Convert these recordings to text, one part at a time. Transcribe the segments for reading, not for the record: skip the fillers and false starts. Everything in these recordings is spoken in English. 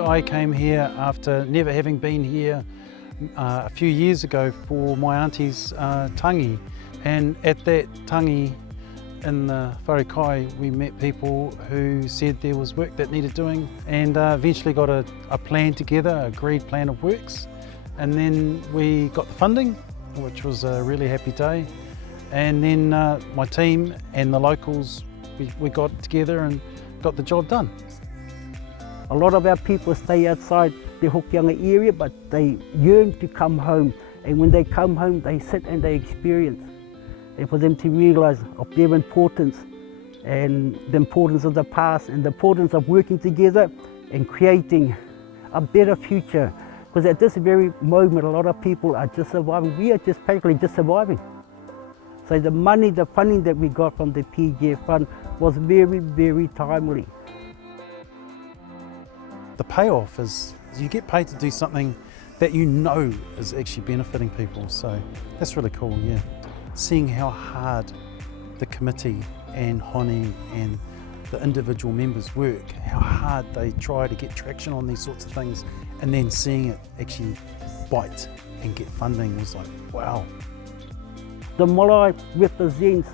I came here after never having been here a few years ago for my auntie's tangi, and at that tangi in the wharekai we met people who said there was work that needed doing, and eventually got a plan together, an agreed plan of works, and then we got the funding, which was a really happy day, and then my team and the locals, we got together and got the job done. A lot of our people stay outside the Hokianga area, but they yearn to come home. And when they come home, they sit and they experience. And for them to realise of their importance and the importance of the past and the importance of working together and creating a better future. Because at this very moment, a lot of people are just surviving. We are just practically just surviving. So the money, the funding that we got from the PGF fund was very, very timely. The payoff is you get paid to do something that you know is actually benefiting people, so that's really cool, yeah. Seeing how hard the committee and Honi and the individual members work, how hard they try to get traction on these sorts of things, and then seeing it actually bite and get funding was like, wow. The Marae represents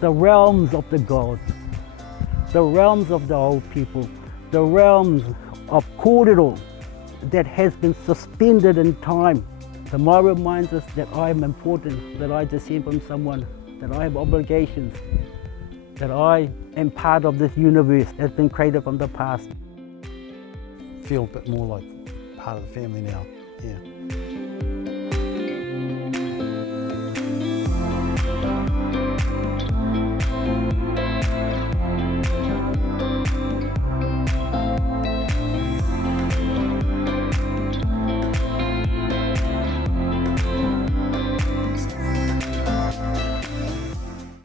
the realms of the gods, the realms of the old people, the realms of kōrero that has been suspended in time. The Marae reminds us that I am important, that I descend from someone, that I have obligations, that I am part of this universe that's been created from the past. Feel a bit more like part of the family now, yeah.